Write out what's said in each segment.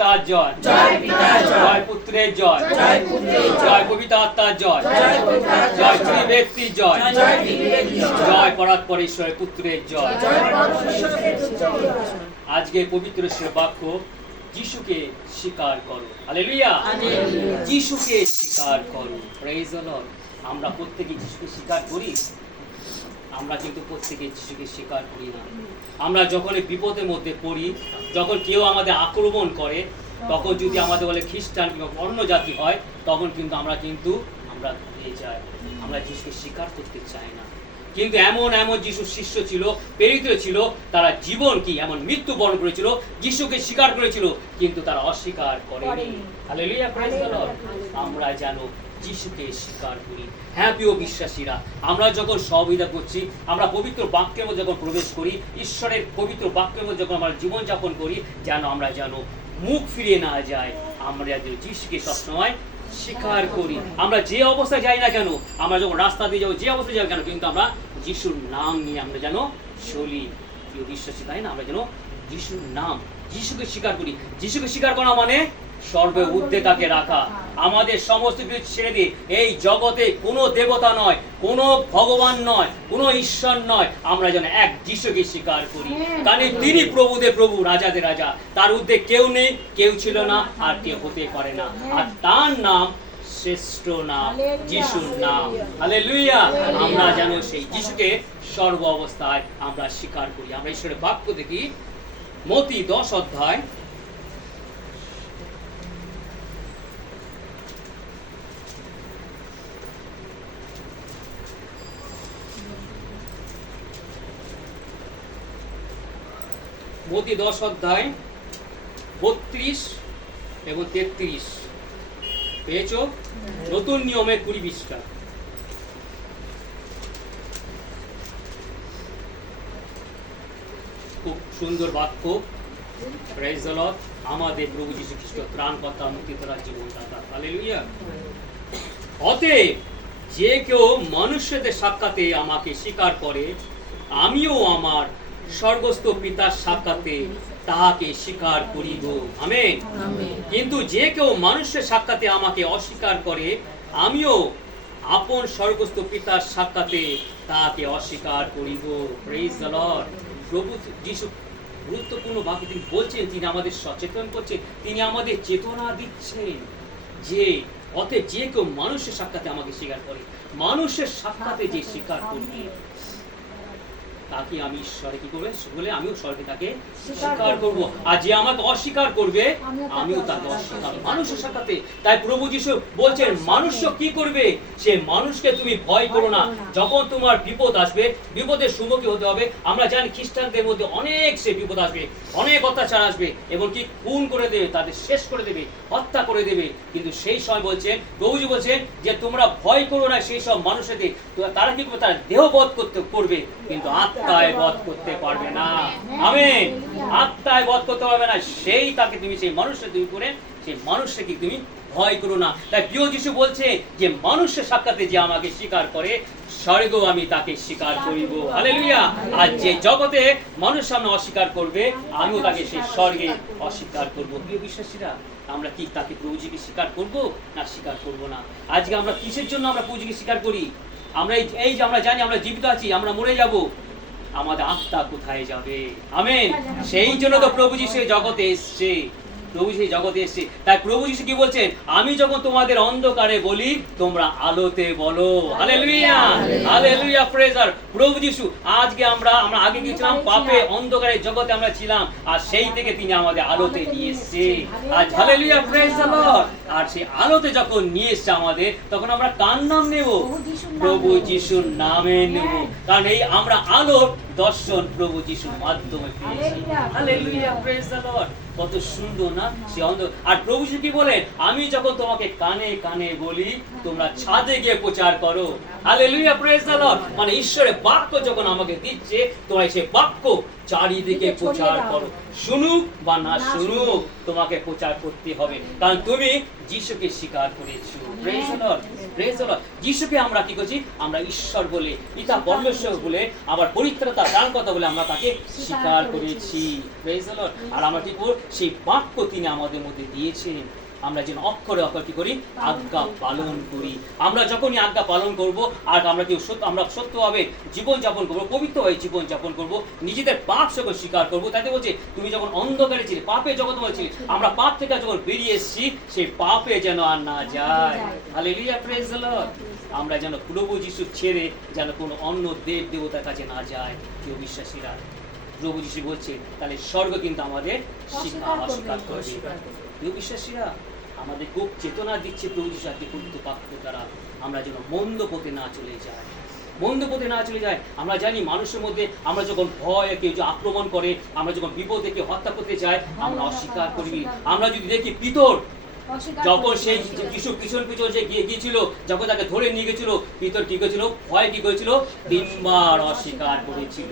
তার জয়, জয় পুত্রের জয়, জয় পবিত্র আত্মার জয়, জয় ত্রিব্যক্তির জয়, জয় পরাৎপর ঈশ্বরের পুত্রের জয়। আজকে পবিত্র বাক্য, যিশুকে স্বীকার করো। হালেলুয়া, যিশুকে স্বীকার করো। Praise the Lord. আমরা প্রত্যেকে যিশুকে স্বীকার করি? আমরা কিন্তু প্রত্যেকে যিশুকে স্বীকার করি না। আমরা যখন বিপদের মধ্যে পড়ি, যখন কেউ আমাদের আক্রমণ করে, তখন যদি আমাদের বলে খ্রিস্টান কিংবা অন্য জাতি হয়, তখন কিন্তু আমরা ভুলে যাই, আমরা যিশুকে স্বীকার করতে চাই না। কিন্তু এমন যিশুর শিষ্য ছিল, প্রেরিত ছিল, তারা জীবন কি এমন মৃত্যু বরণ করেছিল, যিশুকে স্বীকার করেছিল, কিন্তু তারা অস্বীকার করেনি। Hallelujah, praise the Lord. আমরা যেন যিশুকে স্বীকার করি। হ্যাঁ প্রিয় বিশ্বাসীরা, আমরা যখন সহযোগিতা করছি, আমরা পবিত্র বাক্যের মধ্যে যখন প্রবেশ করি, ঈশ্বরের পবিত্র বাক্যের মধ্যে যখন আমরা জীবনযাপন করি, আমরা যেন মুখ ফিরিয়ে না যায়, আমরা যিশুকে সবসময় স্বীকার করি। আমরা যে অবস্থায় যাই না কেন, আমরা যখন রাস্তা দিয়ে যাবো, যে অবস্থায় যাই কেন, কিন্তু আমরা যিশুর নাম নিয়ে আমরা যেন চলি। প্রিয় বিশ্বাসী, তাই না? আমরা যেন যিশুর নাম, যিশুকে স্বীকার করি। যিশুকে স্বীকার করা মানে সর্বে ঊর্ধ্বে তাকে রাখা। আমাদের সমস্ত কিছু ছেড়ে দিয়ে, এই জগতে কোনো দেবতা নয়, কোনো ভগবান নয়, কোনো ঈশ্বর নয়, আমরা যেন এক যিশুকে স্বীকার করি। কারণ তিনি প্রভুদের প্রভু, রাজাদের রাজা। তার ঊর্ধ্বে কেউ নেই, কেউ ছিল না, আর কেউ হতে পারে না। আর তার নাম শ্রেষ্ঠ নাম, যিশুর নাম। হালেলুয়া। আমরা যেন সেই যিশুকে সর্ব অবস্থায় আমরা স্বীকার করি। আমরা ঈশ্বরের বাক্য দেখি, মতি 10 অধ্যায়, মতি 10 অধ্যায় 32 এবং 33 পেয়েছ? নতুন নিয়মে 20 পৃষ্ঠা। খুব সুন্দর বাক্য। Praise the Lord. আমাদের প্রভু যীশু খ্রিস্ট ত্রাণকর্তা, মুক্তিদাতা, জীবনদাতা। হালেলুয়া। অতএব যে কেউ মনুষ্যদের সাক্ষাতে আমাকে স্বীকার করে, আমিও আমার স্বর্গস্থ পিতার সাক্ষাতে তাহাকে স্বীকার করিব। আমেন। কিন্তু যে কেউ মানুষের সাক্ষাতে আমাকে অস্বীকার করে, আমিও আপন স্বর্গস্থ পিতার সাক্ষাতে তাহাকে অস্বীকার করিব। Praise the Lord. প্রভু যিশু গুরুত্বপূর্ণ বাক্য তিনি বলছেন, তিনি আমাদের সচেতন করছেন, তিনি আমাদের চেতনা দিচ্ছেন যে অতএব যে কেউ মানুষের সাক্ষাতে আমাকে স্বীকার করে, মানুষের সাক্ষাতে যে স্বীকার করবে, তাকে আমি ঈশ্বরে কি করবে বলে, আমিও স্বর্গে তাকে স্বীকার করব। আর যে আমাকে অস্বীকার করবে, আমিও তাকে অস্বীকার। মানুষের সাক্ষাতে। তাই প্রভু যীশু বলছেন, মানুষ কি করবে? সে মানুষকে তুমি ভয় করো না। যখন তোমার বিপদ আসবে, বিপদের সম্মুখীন হতে হবে। আমরা জানি খ্রিস্টানদের মধ্যে অনেক সে বিপদ আসবে, অনেক অত্যাচার আসবে, এবং কি খুন করে দেবে, তাদের শেষ করে দেবে, হত্যা করে দেবে। কিন্তু সেই সময় বলছেন, প্রভুজি বলছেন যে তোমরা ভয় করো না সেই সব মানুষদের। তারা কি করবে? তারা দেহবধ করবে, কিন্তু আত্মায় বধ করতে পারবে না। আমেন। আত্মায় বধ করতে পারবে না। সেই তাকে তুমি, সেই মানুষকে তুমি করে, সেই মানুষকে তুমি ভয় করো না। তাই প্রিয় যিশু বলছে যে মানুষের সাক্ষাতে যে আমাকে স্বীকার করে, স্বর্গেও আমি তাকে স্বীকার করিব। হালেলুয়া। আর যে জগতে মানুষ সামনে অস্বীকার করবে, আমিও তাকে সেই স্বর্গে অস্বীকার করব। প্রিয় বিশ্বাসীরা, আমরা কি তাকে প্রভুজিকে স্বীকার করব না স্বীকার করব না? আজকে আমরা কিসের জন্য আমরা প্রভুজিকে স্বীকার করি? আমরা এই যে আমরা জানি আমরা জীবিত আছি, আমরা মরে যাব, আমাদের আত্মা কোথায় যাবে? আমেন। সেই জন্য তো প্রভু যিশু জগতে এসেছে, প্রভু সেই জগতে এসেছে। তাই প্রভু যিশু কি বলছেন? আমি যখন তোমাদের অন্ধকারে বলি, তোমরা আলোতে বলো। Hallelujah, hallelujah, praise the Lord. প্রভু যিশু আজকে আমরা আগে গিয়েছিলাম পাপে, অন্ধকারে জগতে আমরা ছিলাম, আর সেই থেকে তিনি আমাদের আলোতে নিয়ে এসেছে। আর হালেলুয়া, প্রেজ দ্য লর্ড। আর সেই আলোতে যখন নিয়ে এসছে আমাদের, তখন আমরা কার নাম নেব? প্রভু যিশুর নামে নেব। কারণ এই আমরা আলোর দর্শন প্রভু যিশুর মাধ্যমে পেয়েছি। Hallelujah, praise the Lord. কত সুন্দর না সে অন্ধ। আর প্রভু যিশু কি বলেন? আমি যখন তোমাকে কানে কানে বলি, তোমরা ছাদে গিয়ে প্রচার করো। Hallelujah, praise the Lord. মানে ঈশ্বরের বাক্য যখন আমাকে দিচ্ছে, তোমরা সেই বাক্য চারিদিকে প্রচার করো। শুনুক বা না শুনুক, তোমাকে প্রচার করতে হবে। কারণ তুমি যিশুকে স্বীকার করেছো। Praise the Lord, praise the Lord. যিশুকে আমরা কি করছি? আমরা ঈশ্বর বলে, পিতা পরমেশ্বর বলে, আবার পরিত্রাতা ত্রাণকর্তা বলে আমরা তাকে স্বীকার করেছি। Praise the lord. আর আমরা কি করব? সেই বাক্য তিনি আমাদের মধ্যে দিয়েছেন, আমরা যেন অক্ষরে অক্ষর কি করি? আজ্ঞা পালন করি। আমরা যখনই আজ্ঞা পালন করব, আর আমরা কি আমরা সত্যভাবে জীবনযাপন করবো, পবিত্রভাবে জীবনযাপন করব, নিজেদের পাপ সকল স্বীকার করবো। তাতে বলছে তুমি যখন অন্ধকারে ছিলে, পাপে জগৎ ছিলে, আমরা পাপ থেকে যখন বেরিয়ে এসেছি, সেই পাপে যেন আর না যায়। Hallelujah, praise the Lord. আমরা যেন প্রভু যিশু ছেড়ে যেন কোনো অন্য দেব দেবতার কাছে না যায়। কেউ বিশ্বাসীরা, প্রভু যিশু বলছে তাহলে স্বর্গ কিন্তু আমাদের অস্বীকার করবে। কেউ বিশ্বাসীরা, আমাদের খুব চেতনা দিচ্ছে প্রভু যিশু আজকে পবিত্র বাক্য দ্বারা, আমরা যেন মন্দ পথে না চলে যাই, মন্দ পথে না চলে যায়। আমরা জানি মানুষের মধ্যে আমরা যখন ভয়, কেউ যে আক্রমণ করে, আমরা যখন বিপদে কেউ হত্যা করতে চাই, আমরা অস্বীকার করবি। আমরা যদি দেখি পিতর যখন সেই যিশু পিছন পিছন যে গিয়েছিল, যখন তাকে ধরে নিয়ে গেছিল, পিতর কি করেছিল? ভয় কি করেছিল? 3 বার অস্বীকার করেছিল।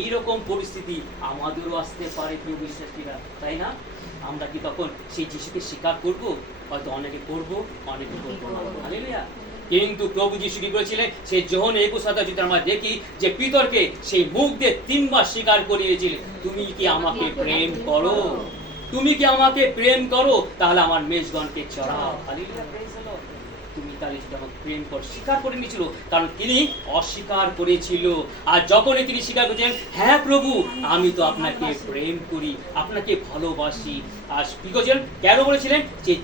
এইরকম পরিস্থিতি আমাদেরও আসতে পারে কেউ বিশ্বাসীরা, তাই না? আমরা কি তখন সেই যিশুকে স্বীকার করব? হয়তো অনেকে করব, অনেকে করবো না। হালেলুয়া। কিন্তু প্রভু যিশু কি করেছিলেন? সেই যোহন 21 যদি আমরা দেখি যে পিতরকে সেই মুখ দিয়ে 3 বার স্বীকার করিয়েছিলেন, তুমি কি আমাকে প্রেম করো? তুমি কি আমাকে প্রেম করো? তাহলে আমার মেষগণকে চড়াও। Hallelujah, praise the Lord. তুমি তাহলে যদি আমাকে প্রেম করো, স্বীকার করে নিয়েছিল, কারণ তিনি অস্বীকার করেছিল। আর যখনই তিনি স্বীকার করেছেন, হ্যাঁ প্রভু, আমি তো আপনাকে প্রেম করি, আপনাকে ভালোবাসি। আর কি করেছিলেন? কেন বলেছিলেন? যে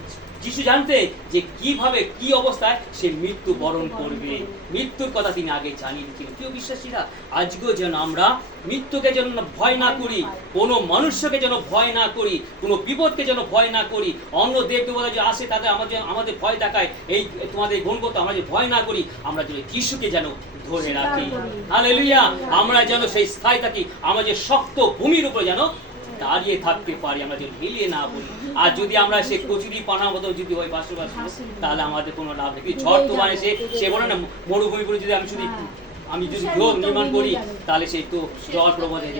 যিশু জানতে যে কিভাবে কি অবস্থায় সে মৃত্যু বরণ করবে, মৃত্যুর কথা তিনি আগে জানিয়ে দিয়েছিলেন। প্রিয় বিশ্বাসীরা, আজকেও যেন আমরা মৃত্যুকে যেন ভয় না করি, কোনো মানুষকে যেন ভয় না করি, কোনো বিপদকে যেন ভয় না করি। অন্য দেব দেবতা যে আসে তাদের আমাদের ভয় দেখায়, এই তোমাদের গুণ করতে আমরা যে ভয় না করি, আমরা যেন যিশুকে যেন ধরে রাখি। হালেলুয়া। আমরা যেন সেই স্থায়ী থাকি, আমরা যে শক্ত ভূমির উপরে যেন দাঁড়িয়ে থাকতে পারি, আমরা যদি মিলিয়ে না বলি। আর যদি আমরা সে কচুরি পানা মতো যদি ওই বাসবাসী, তাহলে আমাদের কোনো লাভ নেই। ঝড় তুফান এসে সে বলে না, মরুভূমি বলে যদি আমি যদি গৃহ নির্মাণ করি, তাহলে সেই তো জল প্রবাহে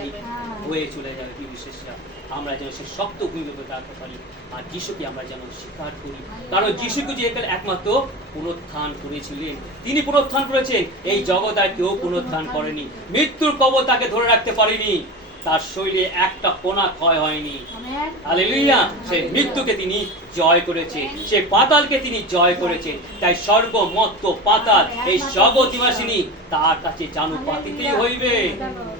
হয়ে চলে যাবে। কি বিশেষটা আমরা যেন সে শক্ত ভূমির উপরে দাঁড়াতে পারি, আর যিশুকে আমরা যেন স্বীকার করি। কারণ যিশুকে যে একমাত্র পুনরুত্থান করেছিলেন, তিনি পুনরুত্থান করেছেন, এই জগৎ আর কেউ পুনরুত্থান করেনি। মৃত্যুর কবল তাকে ধরে রাখতে পারেনি, তার শরীরে একটা কোনা ক্ষয় হয়নি। হালেলুয়া। সেই মৃত্যুকে তিনি জয় করেছে, সেই পাতালকে তিনি জয় করেছে। তাই স্বর্গ, মর্ত্য, পাতাল, এই জগৎবাসিনী তার কাছে জানুপাতিতেই হইবে।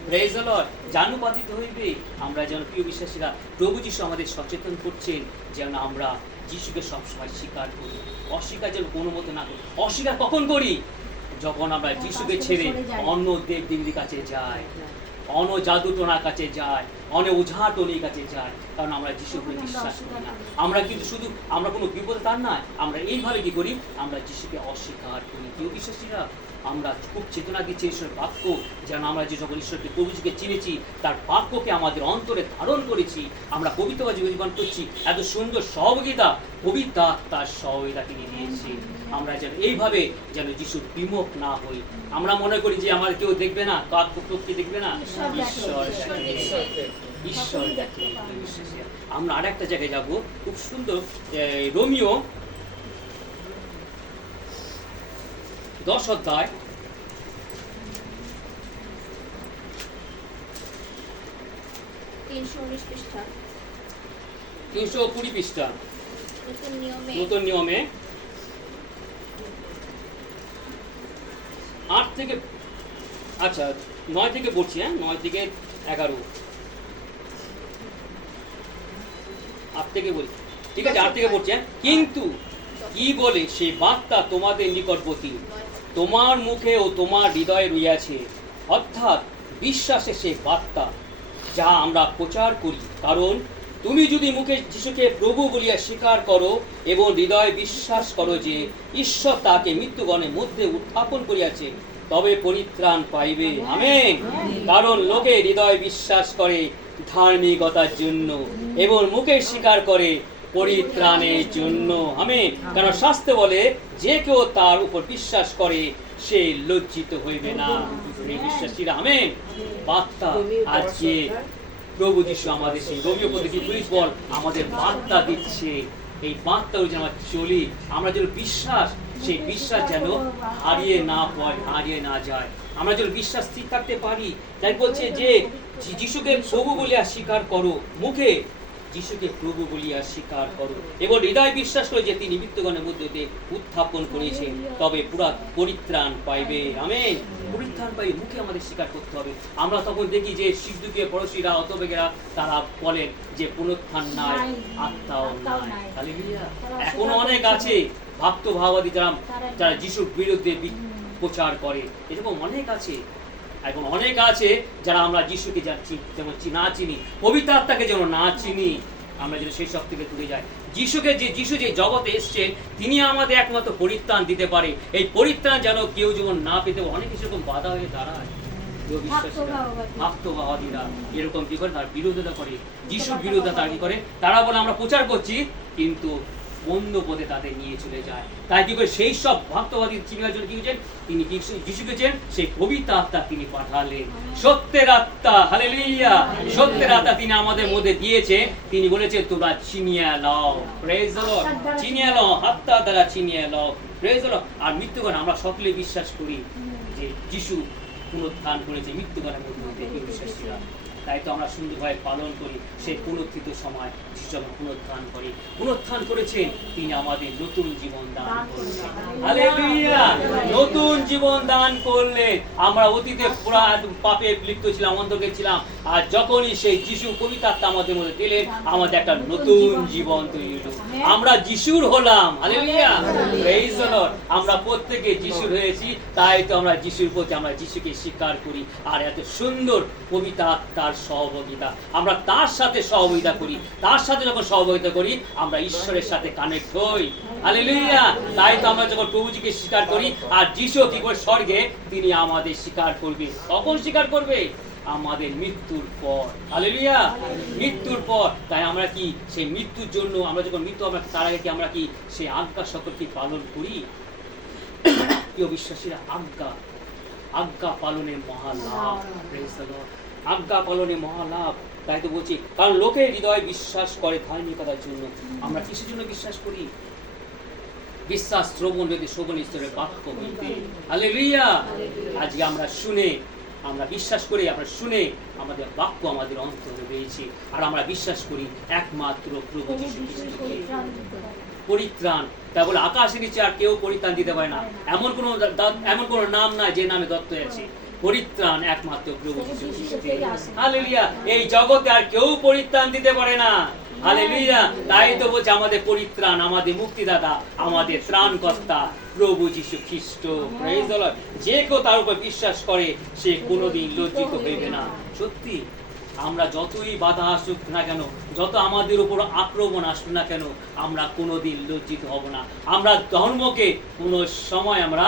Praise the Lord. জানুপাতিত হইবে। আমরা যেন প্রিয় বিশ্বাসীরা, প্রভু যিশু আমাদের সচেতন করছেন যেন আমরা যিশুকে সবসময় স্বীকার করি, অস্বীকার যেন কোনো মতো না করি। অস্বীকার কখন করি? যখন আমরা যিশুকে ছেড়ে অন্য দেব দেবীর কাছে যাই, অন্য জাদুটোনার কাছে যায়, অনেক ওঝাটনির কাছে যায়, কারণ আমরা যিশুকে বিশ্বাস করি না। আমরা কিন্তু শুধু আমরা কোনো বিপদে তার নয়, আমরা এইভাবে কি করি? আমরা যিশুকে অস্বীকার করি। কেউ বিশ্বাসীরা, আমরা খুব চেতনা দিচ্ছি ঈশ্বরের বাক্য, যেন আমরা যে যখন ঈশ্বরকে প্রভুকে চিনেছি, তার বাক্যকে আমাদের অন্তরে ধারণ করেছি, আমরা পবিত্রভাবে জীবন করছি। এত সুন্দর সহযোগিতা, কবিতা তার সহযোগিতা তিনি দিয়েছি। আমরা যেন এইভাবে যেন যিশুর বিমুখ না হই। আমরা মনে করি যে আমার কেউ দেখবে না, কার পক্ষে দেখবে না, ঈশ্বর দেখে। আমরা আরেকটা জায়গায় যাব, খুব সুন্দর, রোমিও 10 অধ্যায় 320 পৃষ্ঠা, নতুন নিয়মে 8 থেকে, আচ্ছা 9 থেকে পড়ছি, 9 থেকে 11, 8 থেকে বলছি, ঠিক আছে 8 থেকে পড়ছি। কিন্তু কি বলে সেই বার্তা তোমাদের নিকটবর্তী, তোমার মুখে ও তোমার হৃদয়ে রইয়াছে, অর্থাৎ বিশ্বাসের সেই বার্তা যা আমরা প্রচার করি। কারণ তুমি যদি মুখে যিশুকে প্রভু বলিয়া স্বীকার করো এবং হৃদয়ে বিশ্বাস করো যে ঈশ্বর তাকে মৃত্যুগণের মধ্যে উত্থাপন করিয়াছে, তবে পরিত্রাণ পাইবে। আমেন। কারণ লোকে হৃদয়ে বিশ্বাস করে ধার্মিকতার জন্য এবং মুখে স্বীকার করে পরিত্রাণের জন্য। আমেন। কারণ শাস্ত্রে বলে, যে কেউ তার উপর বিশ্বাস করে সে লজ্জিত হইবে না। বিশ্বাসীরা, আমেন। বার্তা আজকে প্রভু যিশু আমাদের সেই রোমীয় 12:20 আমাদের বার্তা দিচ্ছে, এই বাঁধটা যেন আমরা চলি, আমরা যেন বিশ্বাস, সেই বিশ্বাস যেন হারিয়ে না যায়, আমরা যেন বিশ্বাস স্থির থাকতে পারি। তাই বলছে যে যিশুকে প্রভু বলিয়া স্বীকার করো, মুখে যিশুকে প্রভু বলিয়া স্বীকার করো এবং হৃদয় বিশ্বাস করে যে তিনি মৃত্যুগণের মধ্যে দিয়ে উত্থাপন করেছেন, তবে পুরা পরিত্রাণ পাইবে। আমেন। পরিত্রাণ পাইবে, মুখে আমাদের স্বীকার করতে হবে। আমরা তখন দেখি যে সিদ্ধুকীয় পড়শিরা, অতবেগেরা তারা বলেন যে পুনরুত্থান নাই, আত্মাও নাই। হালেলুয়া। এখনো অনেক আছে ভক্ত ভাববাদী যারা যিশুর বিরুদ্ধে প্রচার করে, এরকম অনেক আছে। এখন অনেক আছে যারা আমরা যিশুকে যেমন না চিনি, পবিত্র আত্মাকে যেন না চিনি, আমরা যেন সেই সব থেকে দূরে যাই। যিশু যে জগতে এসছেন, তিনি আমাদের একমাত্র পরিত্রাণ দিতে পারে। এই পরিত্রাণ যেন কেউ যেমন না পেতে, অনেক সেরকম বাধা হয়ে দাঁড়ায়। ভক্তবাদীরা এরকম কি করে, তার বিরোধিতা করে, যিশুর বিরোধিতা কি করে, তারা বলে আমরা প্রচার করছি, কিন্তু অন্য পথে তাদের নিয়ে চলে যায়। তাই কি করে সেই সব ভক্তবাদী চিনার জন্য কি হয়েছেন, তিনি যিশুকে সেই পবিত্র আত্মা তিনি পাঠালেন, সত্যের আত্মা। হালেলুয়া। সত্যের আত্মা তিনি আমাদের মধ্যে দিয়েছে। তিনি বলেছেন তোমরা চিনিয়ে লও, প্রেজ দ্য লর্ড, চিনিয়ে লও, আত্মা দ্বারা চিনিয়ে লও, প্রেজ দ্য লর্ড। আর মৃত্যুগণ আমরা সকলে বিশ্বাস করি যে যিশু পুনরুত্থান করেছে মৃত্যুগণের মধ্যে বিশ্বাসীরা। তাই তো আমরা সুন্দরভাবে পালন করি সেই পুনরুত্থিত সময় যিশু যখন পুনরুত্থান করেছেন, তিনি আমাদের নতুন জীবন দান করলেন। হালেলুয়া। নতুন জীবন দান করলেন। আমরা অতীতে পুরা পাপে লিপ্ত ছিলাম, অন্ধকারে ছিলাম, আর যখনই সেই যিশু পবিত্র আত্মা আমাদের মধ্যে দিলেন, আমাদের একটা নতুন জীবন তৈরি হলো। আমরা যিশুর হলাম। হালেলুয়া। Praise the Lord. আমরা প্রত্যেকে যিশুর হয়েছি, তাই তো আমরা যিশুর প্রতি আমরা যিশুকে স্বীকার করি, আর এত সুন্দর পবিত্র আত্মার সহযোগিতা, আমরা তার সাথে সহযোগিতা করি। তার সাথে যখন সহযোগিতা করি, আমরা ঈশ্বরের সাথে কানেক্ট হই। হালেলুয়া। তাই তো আমরা যখন প্রভুজিকে স্বীকার করি, আর যিশু কি করে স্বর্গে তিনি আমাদের স্বীকার করবে, কখন স্বীকার করবে, আমাদের মৃত্যুর পর। হালেলুয়া। মৃত্যুর পর। তাই আমরা কি সেই মৃত্যুর জন্য, আমরা যখন মৃত্যু আমরা তার আগে কি আমরা কি সেই আজ্ঞা সকল কি পালন করি? প্রিয় বিশ্বাসীরা, আজ্ঞা পালনের মহালাভ। Praise the Lord. আজ্ঞা পালনে মহালাভ। তাই তো বলছি, কারণ লোকের হৃদয় বিশ্বাস করে ধার্মিকতার জন্য। আমরা কিসের জন্য বিশ্বাস করি? বিশ্বাস শ্রবণ হইতে, শ্রবণ ঈশ্বরের বাক্য হইতে। হালেলুয়া। আজকে আমরা বিশ্বাস করি, আমরা শুনে আমাদের বাক্য আমাদের অন্তরে রয়েছে, আর আমরা বিশ্বাস করি একমাত্র প্রভু যিশু খ্রিস্টকে পরিত্রাণ। তাই বলে আকাশের নিচে আর কেউ পরিত্রাণ দিতে পারে না, এমন কোন নাম নাই যে নামে দত্ত আছে। পরিত্রাণ একমাত্র প্রভু যিশু খ্রিস্ট। হালেলুয়া। এই জগতে আর কেউ পরিত্রাণ দিতে পারে না। হালেলুয়া। তাই তো বলছে আমাদের পরিত্রাণ, আমাদের মুক্তিদাতা, আমাদের ত্রাণকর্তা প্রভু যিশু খ্রিস্ট। Praise the Lord. যে কেউ তার উপর বিশ্বাস করে, সে কোনোদিন লজ্জিত হইবে না। সত্যি, আমরা যতই বাধা আসুক না কেন, যত আমাদের উপর আক্রমণ আসুক না কেন, আমরা কোনোদিন লজ্জিত হব না। আমরা ধর্মকে কোনো সময় আমরা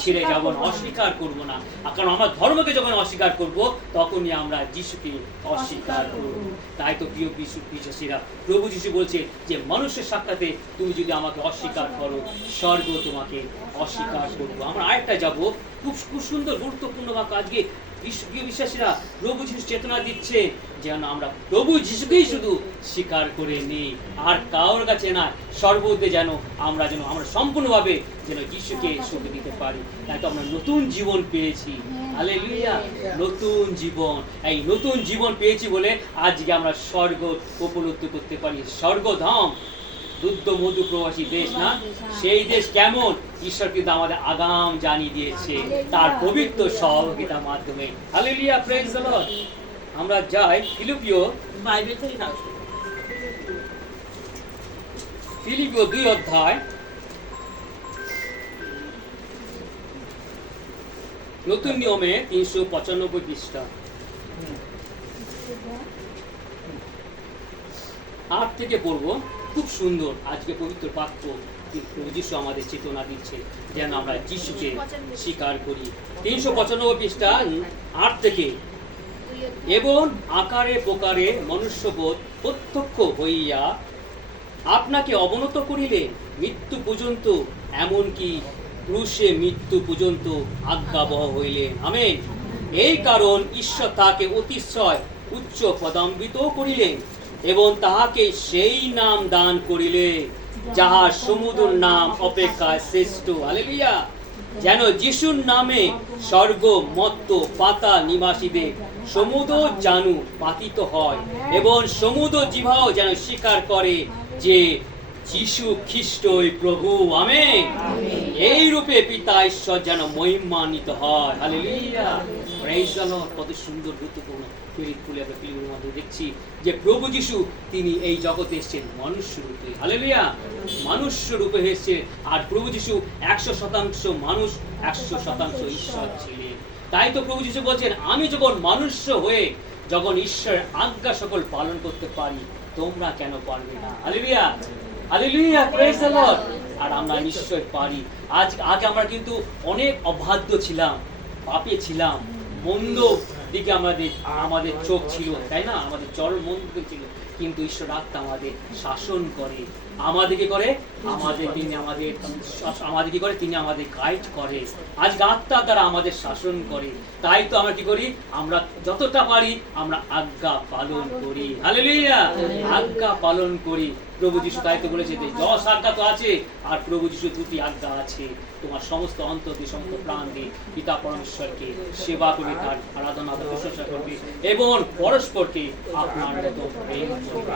ছেড়ে যাব না, অস্বীকার করব না। কারণ আমরা ধর্মকে যখন অস্বীকার করব, তখনই আমরা যিশুকে অস্বীকার করব। তাই তো প্রিয় বিশ্বাসীরা, প্রভু যিশু বলছে যে মানুষের সাক্ষাতে তুমি যদি আমাকে অস্বীকার করো, স্বর্গ তোমাকে অস্বীকার করবো। আমরা আরেকটা যাবো, খুব সুন্দর গুরুত্বপূর্ণ বাক্য। আজকে প্রিয় বিশ্বাসীরা, প্রভু যিশু চেতনা দিচ্ছে যেন আমরা প্রভু যিশুকেই শুধু স্বীকার করে নিই, আর কারোর কাছে না, সর্বদে যেন আমরা সম্পূর্ণভাবে যেন যিশুকে শুধু দিতে পারি। তাই তো আমরা নতুন জীবন পেয়েছি। হালেলুয়া। নতুন জীবন। এই নতুন জীবন পেয়েছি বলে আজকে আমরা স্বর্গ উপলব্ধি করতে পারি। স্বর্গধাম, দুগ্ধ মধু প্রবাসী দেশ না, সেই দেশ কেমন ঈশ্বর কিন্তু আমাদের আগাম জানিয়ে দিয়েছে তার পবিত্র সহযোগিতার মাধ্যমে। হালেলুয়া। Praise the Lord. আমরা যাই ফিলিপিও 2 অধ্যায়, নতুন নিয়মে 395 পৃষ্ঠা, 8 থেকে পড়বো। খুব সুন্দর আজকে পবিত্র বাক্য। প্রভু যিশু আমাদের চেতনা দিচ্ছে যেন আমরা যিশুকে স্বীকার করি। 395 পৃষ্ঠা 8 থেকে। এবং আকারে প্রকারে মনুষ্যবোধ প্রত্যক্ষ হইয়া আপনাকে অবনত করিলে মৃত্যু পর্যন্ত, এমনকি ক্রুশে মৃত্যু পর্যন্ত আজ্ঞাবহ হইলেন। আমেন। এই কারণ ঈশ্বর তাহাকে অতিশয় উচ্চ পদান্বিত করিলেন এবং তাহাকে সেই নাম দান করিলেন যাহার সমুদ্র নাম অপেক্ষা শ্রেষ্ঠ। হালেলুয়া। যেন যিশুর নামে স্বর্গ মত্ত পাতা নিবাসীদের সমুদ্র জানু পাতিত হয় এবং সমুদ্র জিহ্বাও যেন স্বীকার করে যে যিশু খ্রিস্টই প্রভু। আমেন। এই রূপে পিতা ঈশ্বর যেন মহিমান্বিত হয়। হালেলুয়া। Praise the Lord. কত সুন্দর গুরুত্বপূর্ণ ফিলিপের মধ্যে দেখছি যে প্রভু যিশু তিনি এই জগতে এসেছেন মনুষ্য রূপে। হালেলুয়া। মনুষ্য রূপে এসেছে। আর প্রভু যিশু 100% মানুষ 100% ঈশ্বর ছিলেন। তাই তো প্রভু যিশু বলছেন, আমি যখন মনুষ্য হয়ে যখন ঈশ্বরের আজ্ঞা সকল পালন করতে পারি, তোমরা কেন পারবে না? Hallelujah. Hallelujah. Praise the lord. আর আমরা নিশ্চয় পারি। আগে আমরা কিন্তু অনেক অবাধ্য ছিলাম, পাপী ছিলাম, মন্দ দিকে আমাদের চোখ ছিল, তাই না? আমাদের চরম মন্দ ছিল। কিন্তু ঈশ্বর আত্মা আমাদের শাসন করে, আমাদেরকে করে তিনি আমাদের গাইড করে। আজকে আত্মার দ্বারা আমাদের শাসন করে। তাই তো আমরা কি করি? আমরা যতটা পারি আমরা আজ্ঞা পালন করি। হালেলুয়া। আজ্ঞা পালন করি। প্রভু যিশু তাই তো বলেছে যে 10 আজ্ঞা তো আছে, আর প্রভু যিশু 2টি আজ্ঞা আছে। তোমার সমস্ত অন্তর দিয়ে সমস্ত প্রাণ দিয়ে পিতা পরমেশ্বরকে সেবা করবে, তার আরাধনা প্রশংসা করবে এবং পরস্পরকে আপনার মতো প্রেম করবে।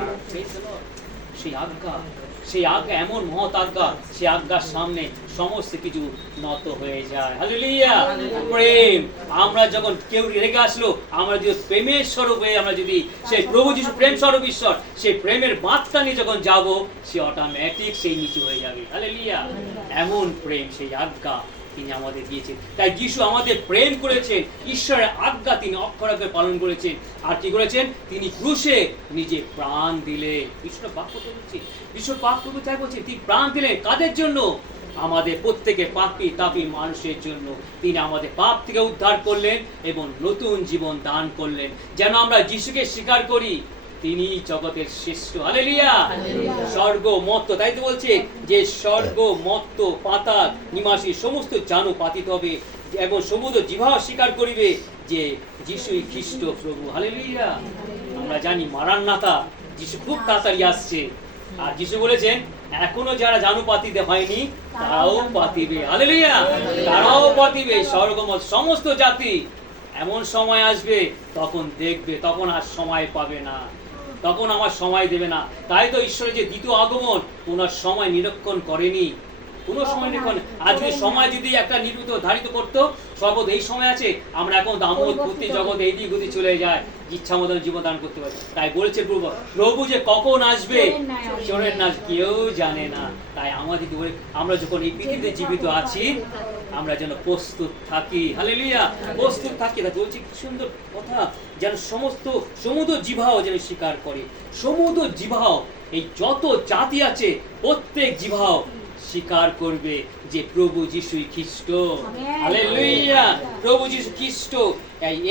সেই আজ্ঞা এমন মহৎ আজ্ঞা, সেই আজ্ঞার সামনে সমস্ত কিছু নত হয়ে যায়। হালেলুয়া। প্রেম। আমরা যখন কেউ রেগে আসলো, আমরা যদি প্রেমের স্বরূপে আমরা যদি সেই প্রভু যিশু প্রেম স্বরূপ ঈশ্বর, সেই প্রেমের বার্তা নিয়ে যখন যাব, সে অটোমেটিক সেই নিচু হয়ে যাবে। হালেলুয়া। এমন প্রেম, সেই আজ্ঞা তিনি আমাদের দিয়েছেন। তাই যিশু আমাদের প্রেম করেছেন, ঈশ্বরের আজ্ঞা তিনি অক্ষরে পালন করেছেন। আর কি করেছেন? তিনি ক্রুশে নিজে প্রাণ দিলেন। ঈশ্বর বাক্য তো বলছে, ঈশ্বর বাক্য তাই বলছে, তিনি প্রাণ দিলেন কাদের জন্য? আমাদের প্রত্যেকে পাপী তাপী মানুষের জন্য। তিনি আমাদের পাপ থেকে উদ্ধার করলেন এবং নতুন জীবন দান করলেন। যেন আমরা যিশুকে স্বীকার করি, তিনি জগতের শ্রেষ্ঠ। হালেলুয়া। স্বর্গ মত্ত, তাই তো বলছে যে স্বর্গ মত্ত পাতাল নিবাসী সমস্ত জানু পাতিত হবে এবং সমুদ্র জিহ্বাও স্বীকার করিবে যে যিশুই খ্রিস্ট প্রভু। হালেলুয়া। আমরা জানি মারান্নাতা, যিশু খুব তাড়াতাড়ি আসছে। আর যিশু বলেছেন, এখনো যারা জানু পাতিতে হয়নি তারাও পাতিবে। হালেলুয়া। তারাও পাতিবে। স্বর্গমত সমস্ত জাতি। এমন সময় আসবে তখন দেখবে, তখন আর সময় পাবে না, তখন আমার সময় দেবে না। তাই তো ঈশ্বরের যে দ্বিতীয় আগমন ওনার সময় নিরীক্ষণ করেনি, কোনো সময় নিরীক্ষণ। আজকে সময় যদি একটা ধারিত করতো, সর্বদা এই সময় আছে, আমরা এখন দামোদ বুদ্ধি জগৎ এই দিক গতি চলে যায়, ইচ্ছা মতন জীবন দান করতে পারি। তাই বলেছে প্রভু যে কখন আসবে চোরের নাচ কেউ জানে না। তাই আমাদেরকে বলে, আমরা যখন এই পৃথিবীতে জীবিত আছি, আমরা যেন প্রস্তুত থাকি। হালেলুয়া। প্রস্তুত থাকি। তা বলছি কি সুন্দর কথা, যেন সমস্ত সমুদ্র জিহ্বাও যেন স্বীকার করে। সমুদ্র জিহ্বাও, এই যত জাতি আছে প্রত্যেক জিহ্বাও স্বীকার করবে যে প্রভু যিশুই খ্রিস্ট। হালেলুয়া। প্রভু যিশু খ্রিস্ট।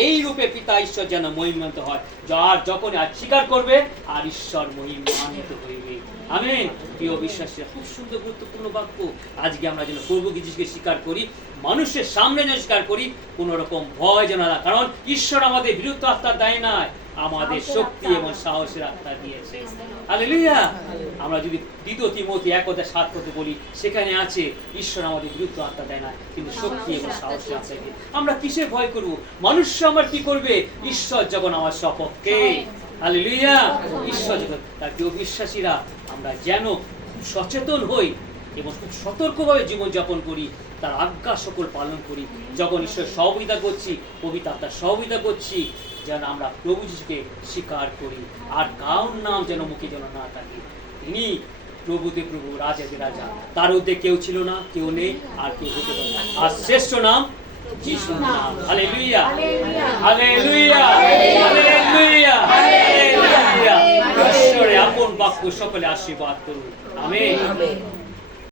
এই রূপে পিতা ঈশ্বর যেন মহিমান্বিত হয়। যার যখন আর স্বীকার করবে আর ঈশ্বর মহিমান্বিত হইবে। আমেন। প্রিয় বিশ্বাসীরা, খুব সুন্দর গুরুত্বপূর্ণ বাক্য। আজকে আমরা যেন প্রভু যিশুকে স্বীকার করি, মানুষের সামনে যেন স্বীকার করি, কোন রকম ভয় যেন না। কারণ ঈশ্বর আমাদের বিরুদ্ধ আত্মা দেয় নাই, আমাদের শক্তি এবং সাহসের আত্মা দিয়েছে। হালেলুয়া। আমরা যদি 2 তিমোথী 1:7 বলি, সেখানে আছে ঈশ্বর আমাদের বিরুদ্ধ আত্মা দেয় না, কিন্তু শক্তি এবং সাহসের আত্মা দিয়ে। আমরা কিসে ভয় করব? মানুষ আমার কি করবে? ঈশ্বর যখন আমার সপক্ষে। হালেলুয়া। ঈশ্বর যখন। তার প্রিয় বিশ্বাসীরা, আমরা যেন সচেতন হই এবং খুব সতর্কভাবে জীবনযাপন করি, তার আজ্ঞা সকল পালন করি। যখন ঈশ্বর সহযোগিতা করছি, পবিত্র আত্মার সহযোগিতা করছি, যেন আমরা প্রভু যিশুকে স্বীকার করি। আর কারোর নাম যেন মুখে যেন না থাকে। তিনি প্রভুদের প্রভু, রাজাদের রাজা। তার ঊর্ধ্বে কেউ ছিল না, কেউ নেই, আর কেউ হতে পারে না। আর শ্রেষ্ঠ নাম যিশুর নাম। হালেলুয়া। হালেলুয়া। হালেলুয়া। হালেলুয়া। ঈশ্বরের আপন বাক্য সকলে আশীর্বাদ করুন। আমেন।